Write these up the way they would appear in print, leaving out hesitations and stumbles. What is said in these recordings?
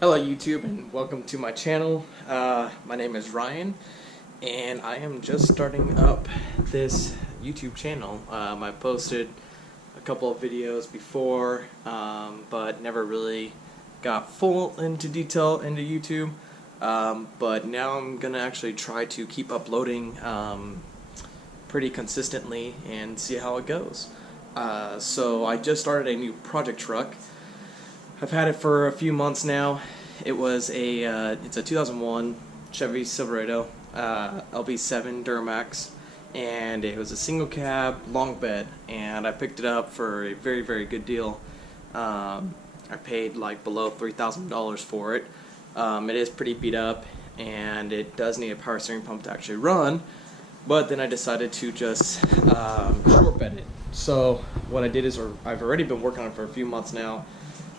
Hello YouTube and welcome to my channel. My name is Ryan and I am just starting up this YouTube channel. I posted a couple of videos before but never really got full into detail into YouTube. But now I'm gonna actually try to keep uploading pretty consistently and see how it goes. So I just started a new project truck. I've had it for a few months now. It was it's a 2001 Chevy Silverado LB7 Duramax, and it was a single cab long bed, and I picked it up for a very good deal. I paid like below $3,000 for it. It is pretty beat up and it does need a power steering pump to actually run, but then I decided to just short bed it. So what I did is, I've already been working on it for a few months now.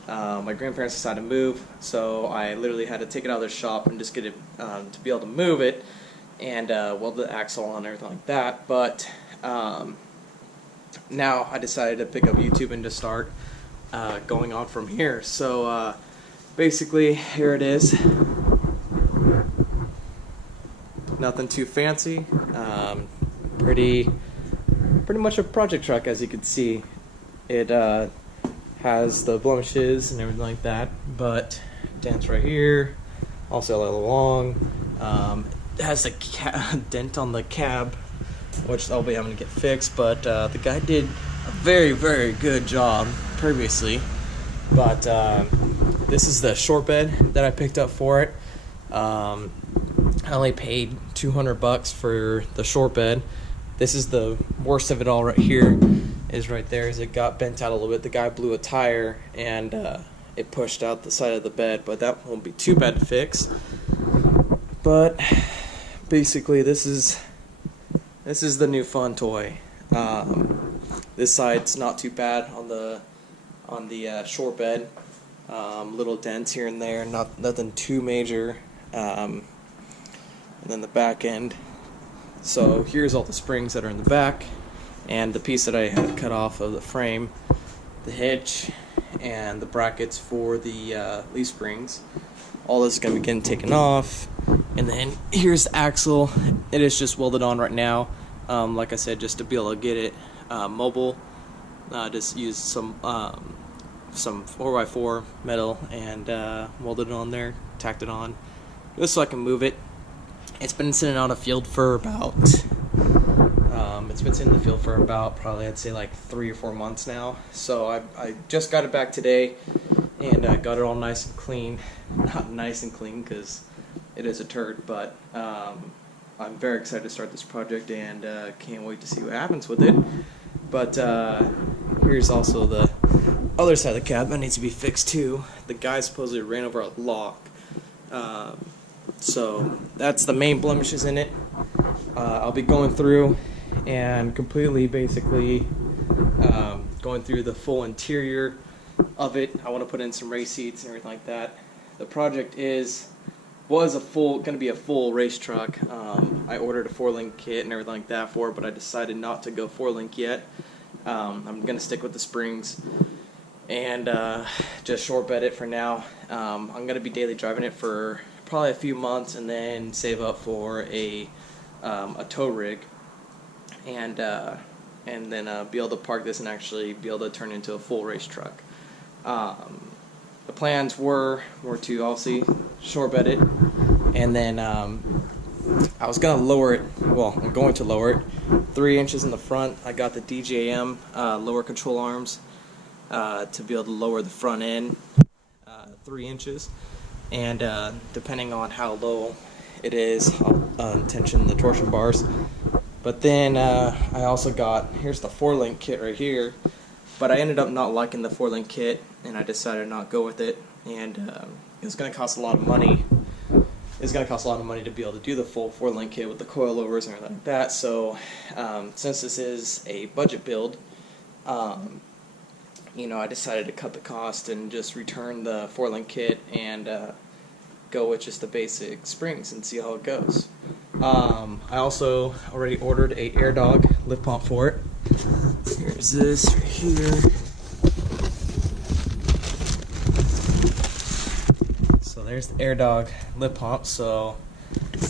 My grandparents decided to move, so I literally had to take it out of their shop and just get it to be able to move it and weld the axle on and everything like that. But now I decided to pick up YouTube and just start going on from here. So basically, here it is. Nothing too fancy. Pretty much a project truck, as you can see. It has the blemishes and everything like that, but dents right here, also a little long. It has a dent on the cab, which I'll be having to get fixed, but the guy did a very good job previously. But this is the short bed that I picked up for it. I only paid $200 for the short bed. This is the worst of it all right here. Is right there, is it got bent out a little bit. The guy blew a tire and it pushed out the side of the bed, but that won't be too bad to fix. But basically, this is the new fun toy. This side's not too bad on the short bed. Little dents here and there, nothing too major. And then the back end. So here's all the springs that are in the back, and the piece that I had cut off of the frame, the hitch, and the brackets for the leaf springs. All this is going to be getting taken off. And then here's the axle. It is just welded on right now. Like I said, just to be able to get it mobile, just use some 4x4 metal and welded it on there, tacked it on, just so I can move it. It's been sitting on a field for about probably, I'd say, like 3 or 4 months now. So I just got it back today and got it all nice and clean. Not nice and clean because it is a turd, but I'm very excited to start this project and can't wait to see what happens with it. But here's also the other side of the cab that needs to be fixed too. The guy supposedly ran over a log. So that's the main blemishes in it. I'll be going through and completely, basically, going through the full interior of it. I want to put in some race seats and everything like that. The project was going to be a full race truck. I ordered a 4-link kit and everything like that for it, but I decided not to go 4-link yet. I'm going to stick with the springs and just short bed it for now. I'm going to be daily driving it for probably a few months and then save up for a tow rig, and then be able to park this and actually be able to turn it into a full race truck. The plans were to obviously short bed it, and then I was going to lower it. Well, I'm going to lower it 3 inches in the front. I got the DJM lower control arms to be able to lower the front end 3 inches. And depending on how low it is, I'll tension the torsion bars. But then I also got, here's the 4-link kit right here, but I ended up not liking the 4-link kit and I decided not to go with it, and it's going to cost a lot of money. It's going to cost a lot of money to be able to do the full 4-link kit with the coilovers and everything like that. So since this is a budget build, I decided to cut the cost and just return the 4-link kit and go with just the basic springs and see how it goes. I also already ordered a Air Dog lift pump for it. Here's this right here. So there's the AirDog lip pump, so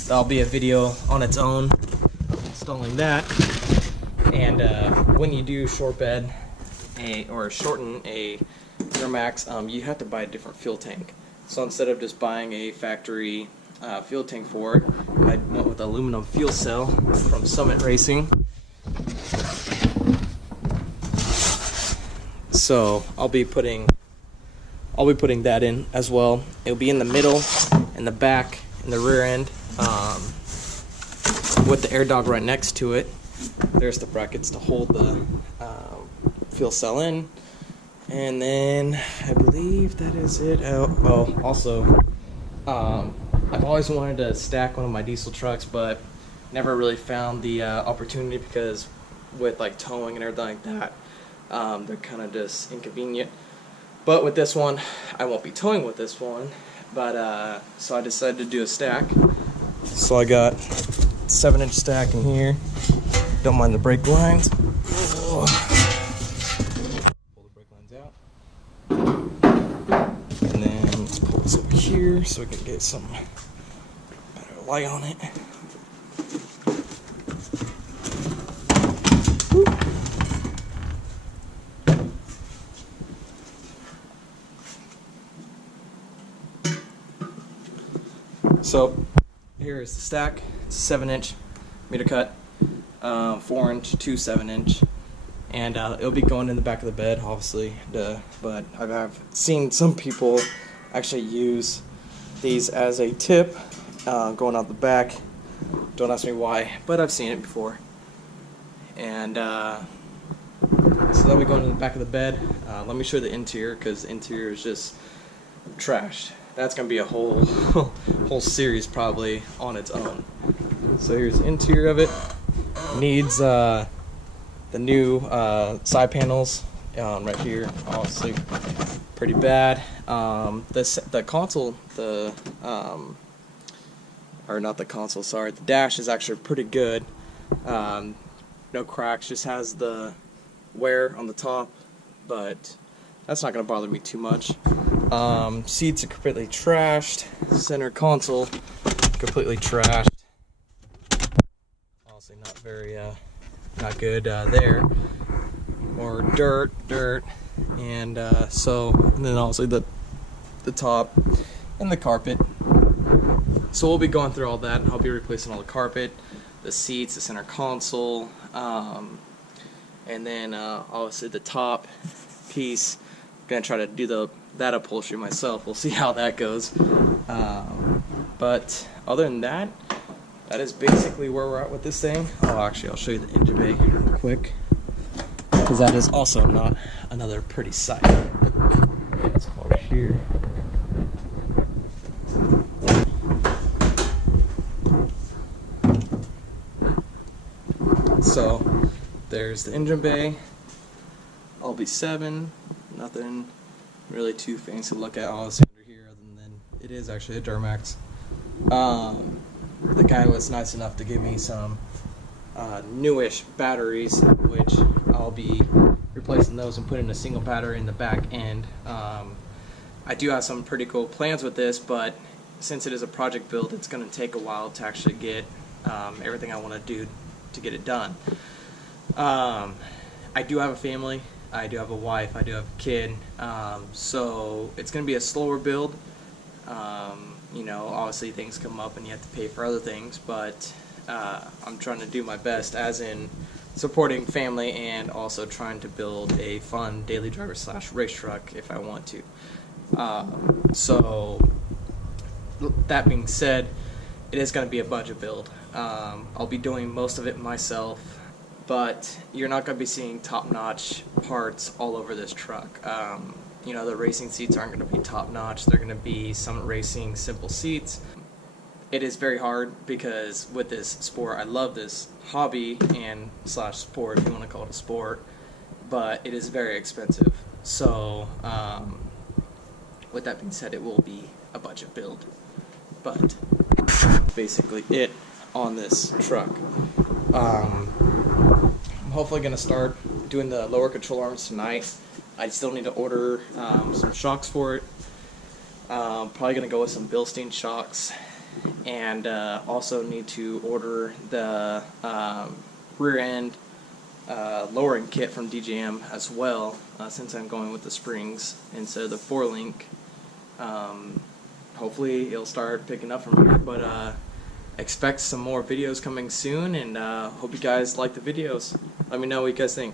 that'll be a video on its own installing that. And when you do short bed or shorten a Duramax, you have to buy a different fuel tank. So instead of just buying a factory fuel tank for it, I went with aluminum fuel cell from Summit Racing. So I'll be putting that in as well. It'll be in the middle, in the back, in the rear end, with the AirDog right next to it. There's the brackets to hold the fuel cell in, and then I believe that is it. Also, I've always wanted to stack one of my diesel trucks, but never really found the opportunity because with like towing and everything like that, they're kind of just inconvenient. But with this one, I won't be towing with this one, but so I decided to do a stack. So I got 7-inch stack in here. Don't mind the brake lines. Pull the brake lines out. And then let's pull this over here so we can get some better light on it. So here is the stack. It's a 7-inch meter cut, 4-inch to 7-inch, and it'll be going in the back of the bed, obviously. But I've seen some people actually use these as a tip going out the back. Don't ask me why, but I've seen it before. And so that'll be going in the back of the bed. Let me show you the interior, because the interior is just trashed. That's gonna be a whole series probably on its own. So here's the interior of it. Needs the new side panels right here, obviously pretty bad. The console, or not the console, sorry, the dash is actually pretty good. No cracks, just has the wear on the top, but that's not gonna bother me too much. Seats are completely trashed. Center console completely trashed. Honestly, not very, not good there. More dirt, and and then also the top and the carpet. So we'll be going through all that. I'll be replacing all the carpet, the seats, the center console, and then obviously the top piece. Gonna try to do that upholstery myself. We'll see how that goes. But other than that, that is basically where we're at with this thing. Oh, actually, I'll show you the engine bay real quick, because that is also not another pretty sight. Let's go over here. So there's the engine bay. LB7. Nothing really too fancy to look at honestly under here, other than it is actually a Duramax. The guy was nice enough to give me some newish batteries, which I'll be replacing those and putting a single battery in the back end. I do have some pretty cool plans with this, but since it is a project build, it's going to take a while to actually get everything I want to do to get it done. I do have a family. I do have a wife, I do have a kid, so it's going to be a slower build. You know, obviously things come up and you have to pay for other things, but I'm trying to do my best, as in supporting family and also trying to build a fun daily driver / race truck if I want to. So that being said, it is going to be a budget build. I'll be doing most of it myself, but you're not going to be seeing top-notch parts all over this truck. You know, the racing seats aren't going to be top-notch. They're going to be Summit Racing simple seats. It is very hard because with this sport, I love this hobby and / sport, if you want to call it a sport, but it is very expensive. So with that being said, it will be a budget build, but basically it on this truck. I'm hopefully going to start doing the lower control arms tonight. I still need to order some shocks for it. Probably gonna go with some Bilstein shocks, and also need to order the rear end lowering kit from DJM as well, since I'm going with the springs instead of the 4-link. Hopefully it'll start picking up from here, but expect some more videos coming soon, and hope you guys like the videos. Let me know what you guys think.